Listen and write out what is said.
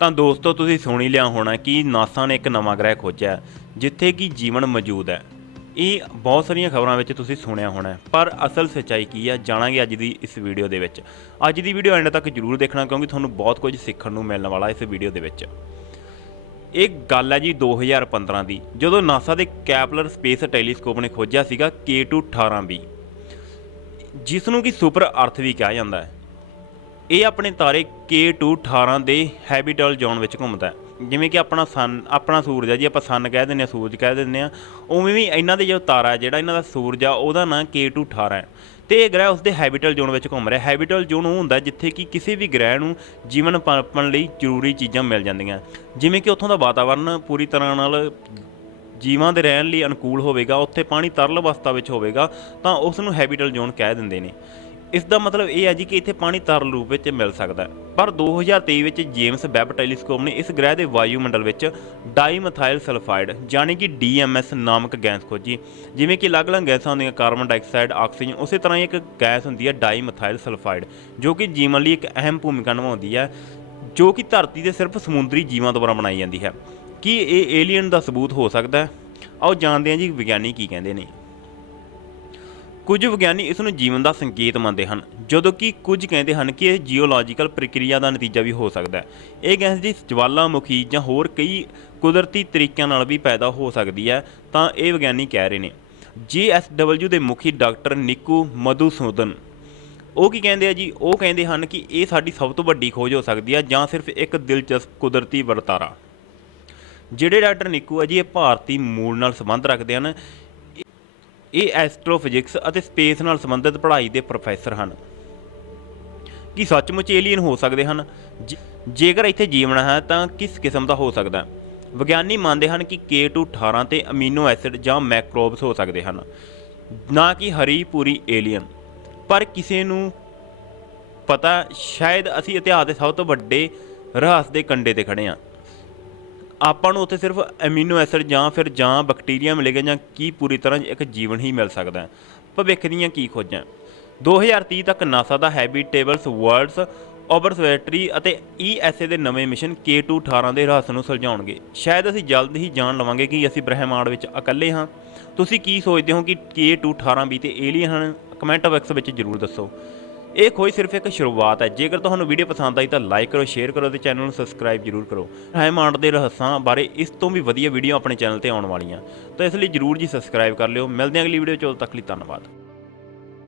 ਤਾਂ ਦੋਸਤੋ, ਤੁਸੀਂ ਸੁਣ ਹੀ ਲਿਆ ਹੋਣਾ ਕਿ ਨਾਸਾ ਨੇ ਇੱਕ ਨਵਾਂ ਗ੍ਰਹਿ ਖੋਜਿਆ, ਜਿੱਥੇ ਕਿ ਜੀਵਨ ਮੌਜੂਦ ਹੈ। ਇਹ ਬਹੁਤ ਸਾਰੀਆਂ ਖਬਰਾਂ ਵਿੱਚ ਤੁਸੀਂ ਸੁਣਿਆ ਹੋਣਾ ਪਰ ਅਸਲ ਸੱਚਾਈ ਕੀ ਹੈ ਜਾਣਾਂਗੇ ਅੱਜ ਦੀ ਇਸ ਵੀਡੀਓ ਦੇ ਵਿੱਚ। ਅੱਜ ਦੀ ਵੀਡੀਓ ਐਂਡ ਤੱਕ ਜਰੂਰ ਦੇਖਣਾ, ਕਿਉਂਕਿ ਤੁਹਾਨੂੰ ਬਹੁਤ ਕੁਝ ਸਿੱਖਣ ਨੂੰ ਮਿਲਣ ਵਾਲਾ ਇਸ ਵੀਡੀਓ ਦੇ ਵਿੱਚ। ਇਹ ਗੱਲ ਹੈ ਜੀ 2015 ਦੀ, ਜਦੋਂ ਨਾਸਾ ਦੇ ਕੈਪਲਰ ਸਪੇਸ ਟੈਲੀਸਕੋਪ ਨੇ ਖੋਜਿਆ ਸੀਗਾ K218b ਜਿਸ ਨੂੰ ਕਿ ਸੁਪਰ ਅਰਥ ਵੀ ਕਿਹਾ ਜਾਂਦਾ ਹੈ। ਇਹ ਆਪਣੇ ਤਾਰੇ K218 ਦੇ ਹੈਬਿਟਲ ਜ਼ੋਨ ਵਿੱਚ ਘੁੰਮਦਾ ਹੈ। ਜਿਵੇਂ ਕਿ ਆਪਣਾ ਸਨ ਆਪਣਾ ਸੂਰਜ ਹੈ ਜੀ, ਆਪਾਂ ਸਨ ਕਹਿ ਦਿੰਦੇ ਆ ਸੂਰਜ ਕਹਿ ਦਿੰਦੇ ਆ ਉਵੇਂ ਵੀ ਇਹਨਾਂ ਦੇ ਜੋ ਤਾਰਾ ਜਿਹੜਾ ਇਹਨਾਂ ਦਾ ਸੂਰਜ ਆ, ਉਹਦਾ ਨਾਂ K218 ਹੈ। ਤੇ ਇਹ ਗ੍ਰਹਿ ਉਸਦੇ ਹੈਬਿਟਲ ਜ਼ੋਨ ਵਿੱਚ ਘੁੰਮ ਰਿਹਾ ਹੈਬਿਟਲ ਜ਼ੋਨ ਉਹ ਹੁੰਦਾ ਜਿੱਥੇ ਕਿ ਕਿਸੇ ਵੀ ਗ੍ਰਹਿ ਨੂੰ ਜੀਵਨ ਪਾਲਣ ਲਈ ਜ਼ਰੂਰੀ ਚੀਜ਼ਾਂ ਮਿਲ ਜਾਂਦੀਆਂ ਜਿਵੇਂ ਕਿ ਉੱਥੋਂ ਦਾ ਵਾਤਾਵਰਣ ਪੂਰੀ ਤਰ੍ਹਾਂ ਨਾਲ ਜੀਵਾਂ ਦੇ ਰਹਿਣ ਲਈ ਅਨੁਕੂਲ ਹੋਵੇਗਾ, ਉੱਥੇ ਪਾਣੀ ਤਰਲ ਅਵਸਥਾ ਵਿੱਚ ਹੋਵੇਗਾ, ਤਾਂ ਉਸ ਨੂੰ ਹੈਬਿਟਲ ਜ਼ੋਨ ਕਹਿ ਦਿੰਦੇ ਨੇ। ਇਸ ਦਾ ਮਤਲਬ ਇਹ ਹੈ ਜੀ ਕਿ ਇੱਥੇ ਪਾਣੀ ਤਰਲ ਰੂਪ ਵਿੱਚ ਮਿਲ ਸਕਦਾ ਹੈ। ਪਰ 2023 ਵਿੱਚ ਜੇਮਸ ਵੈਬ ਟੈਲੀਸਕੋਪ ਨੇ ਇਸ ਗ੍ਰਹਿ ਦੇ ਵਾਯੂਮੰਡਲ ਵਿੱਚ ਡਾਈਮਥਾਈਲ ਸਲਫਾਈਡ ਯਾਨੀ ਕਿ DMS ਨਾਮਕ ਗੈਸ ਖੋਜੀ, ਜਿਵੇਂ ਕਿ ਅਲੱਗ-ਅਲੱਗ ਗੈਸਾਂ ਹੁੰਦੀਆਂ, ਕਾਰਬਨ ਡਾਈਆਕਸਾਈਡ, ਆਕਸੀਜਨ, ਉਸੇ ਤਰ੍ਹਾਂ ਹੀ ਇੱਕ ਗੈਸ ਹੁੰਦੀ ਹੈ ਡਾਈਮਥਾਈਲ ਸਲਫਾਈਡ, ਜੋ ਕਿ ਜੀਵਨ ਲਈ ਇੱਕ ਅਹਿਮ ਭੂਮਿਕਾ ਨਿਭਾਉਂਦੀ ਹੈ, ਜੋ ਕਿ ਧਰਤੀ ਦੇ ਸਿਰਫ ਸਮੁੰਦਰੀ ਜੀਵਾਂ ਦੁਆਰਾ ਬਣਾਈ ਜਾਂਦੀ ਹੈ। ਕੀ ਇਹ ਏਲੀਅਨ ਦਾ ਸਬੂਤ ਹੋ ਸਕਦਾ ਹੈ? ਆਓ ਜਾਣਦੇ ਹਾਂ ਜੀ ਵਿਗਿਆਨੀ ਕੀ ਕਹਿੰਦੇ ਨੇ। ਕੁਝ ਵਿਗਿਆਨੀ ਇਸ ਨੂੰ ਜੀਵਨ ਦਾ ਸੰਕੇਤ ਮੰਨਦੇ ਹਨ, ਜਦੋਂ ਕਿ ਕੁਝ ਕਹਿੰਦੇ ਹਨ ਕਿ ਇਹ ਜੀਓਲੋਜੀਕਲ ਪ੍ਰਕਿਰਿਆ ਦਾ ਨਤੀਜਾ ਵੀ ਹੋ ਸਕਦਾ ਹੈ। ਇਹ ਗੈਸ ਜੀ ਜਵਾਲਾਮੁਖੀ ਜਾਂ ਹੋਰ ਕਈ ਕੁਦਰਤੀ ਤਰੀਕਿਆਂ ਨਾਲ ਵੀ ਪੈਦਾ ਹੋ ਸਕਦੀ ਹੈ, ਤਾਂ ਇਹ ਵਿਗਿਆਨੀ ਕਹਿ ਰਹੇ ਨੇ। ਜੀਐਸਡਬਲਯੂ ਦੇ ਮੁਖੀ ਡਾਕਟਰ ਨਿੱਕੂ ਮਧੂਸੂਦਨ ਉਹ ਕੀ ਕਹਿੰਦੇ ਆ ਜੀ? ਉਹ ਕਹਿੰਦੇ ਹਨ ਕਿ ਇਹ ਸਾਡੀ ਸਭ ਤੋਂ ਵੱਡੀ ਖੋਜ ਹੋ ਸਕਦੀ ਹੈ, ਜਾਂ ਸਿਰਫ ਇੱਕ ਦਿਲਚਸਪ ਕੁਦਰਤੀ ਵਰਤਾਰਾ। ਜਿਹੜੇ ਡਾਕਟਰ ਨਿੱਕੂ ਆ ਜੀ, ਇਹ ਭਾਰਤੀ ਮੂਲ ਨਾਲ ਸੰਬੰਧ ਰੱਖਦੇ ਹਨ। ਇਹ ਐਸਟ੍ਰੋਫਿਜ਼ਿਕਸ ਅਤੇ ਸਪੇਸ ਨਾਲ ਸੰਬੰਧਿਤ ਪੜ੍ਹਾਈ ਦੇ ਪ੍ਰੋਫੈਸਰ ਹਨ। ਕੀ ਸੱਚਮੁੱਚ ਏਲੀਅਨ ਹੋ ਸਕਦੇ ਹਨ? ਜੇ- ਜੇਕਰ ਇੱਥੇ ਜੀਵਨ ਹੈ, ਤਾਂ ਕਿਸ ਕਿਸਮ ਦਾ ਹੋ ਸਕਦਾ? ਹੈ ਵਿਗਿਆਨੀ ਮੰਨਦੇ ਹਨ ਕਿ K218 ਤੇ ਅਮੀਨੋ ਐਸਿਡ ਜਾਂ ਮੈਕਰੋਬਸ ਹੋ ਸਕਦੇ ਹਨ। ਨਾ ਕਿ ਹਰੀ ਪੂਰੀ ਏਲੀਅਨ। ਪਰ ਕਿਸੇ ਨੂੰ ਪਤਾ, ਸ਼ਾਇਦ ਅਸੀਂ ਇਤਿਹਾਸ ਦੇ ਸਭ ਤੋਂ ਵੱਡੇ ਰਹੱਸ ਦੇ ਕੰਢੇ ਤੇ ਖੜੇ ਹਾਂ। ਆਪਾਂ ਨੂੰ ਉੱਥੇ ਸਿਰਫ ਐਮੀਨੋ ਐਸਿਡ ਜਾਂ ਫਿਰ ਜਾਂ ਬੈਕਟੀਰੀਆ ਮਿਲੇਗਾ ਜਾਂ ਕੀ ਪੂਰੀ ਤਰ੍ਹਾਂ ਇੱਕ ਜੀਵਨ ਹੀ ਮਿਲ ਸਕਦਾ ਹੈ। ਭਵਿੱਖ ਦੀਆਂ ਕੀ ਖੋਜਾਂ? 2030 ਤੱਕ ਨਾਸਾ ਦਾ ਹੈਬਿਟੇਬਲਸ ਵਰਲਡਸ ਆਬਜ਼ਰਵੇਟਰੀ ਅਤੇ ESA ਦੇ ਨਵੇਂ ਮਿਸ਼ਨ K218 ਦੇ ਰਹੱਸ ਨੂੰ ਸੁਲਝਾਉਣਗੇ। ਸ਼ਾਇਦ ਅਸੀਂ ਜਲਦ ਹੀ ਜਾਣ ਲਵਾਂਗੇ ਕਿ ਅਸੀਂ ਬ੍ਰਹਿਮੰਡ ਵਿੱਚ ਇਕੱਲੇ ਹਾਂ। ਤੁਸੀਂ ਕੀ ਸੋਚਦੇ ਹੋ ਕਿ K218 ਵੀ ਤੇ ਏਲੀਅਨ ਹਨ? ਕਮੈਂਟ ਬਾਕਸ ਵਿੱਚ ਜਰੂਰ ਦੱਸੋ। ਇਹ ਖੋਜ ਸਿਰਫ ਇੱਕ ਸ਼ੁਰੂਆਤ ਹੈ। ਜੇਕਰ ਤੁਹਾਨੂੰ ਵੀਡੀਓ ਪਸੰਦ ਆਈ ਤਾਂ ਲਾਈਕ ਕਰੋ ਸ਼ੇਅਰ ਕਰੋ ਤੇ ਚੈਨਲ ਨੂੰ ਸਬਸਕ੍ਰਾਈਬ ਜਰੂਰ ਕਰੋ। ਰਹਿਮਾਨ ਦੇ ਰਹੱਸਾਂ ਬਾਰੇ ਇਸ ਤੋਂ ਵੀ ਵਧੀਆ ਵੀਡੀਓ ਆਪਣੇ ਚੈਨਲ ਤੇ ਆਉਣ ਵਾਲੀਆਂ। ਤਾਂ ਇਸ ਲਈ ਜਰੂਰ ਜੀ ਸਬਸਕ੍ਰਾਈਬ ਕਰ ਲਿਓ। ਮਿਲਦੇ ਹਾਂ ਅਗਲੀ ਵੀਡੀਓ ਚ। ਉਦੋਂ ਤੱਕ ਲਈ ਧੰਨਵਾਦ।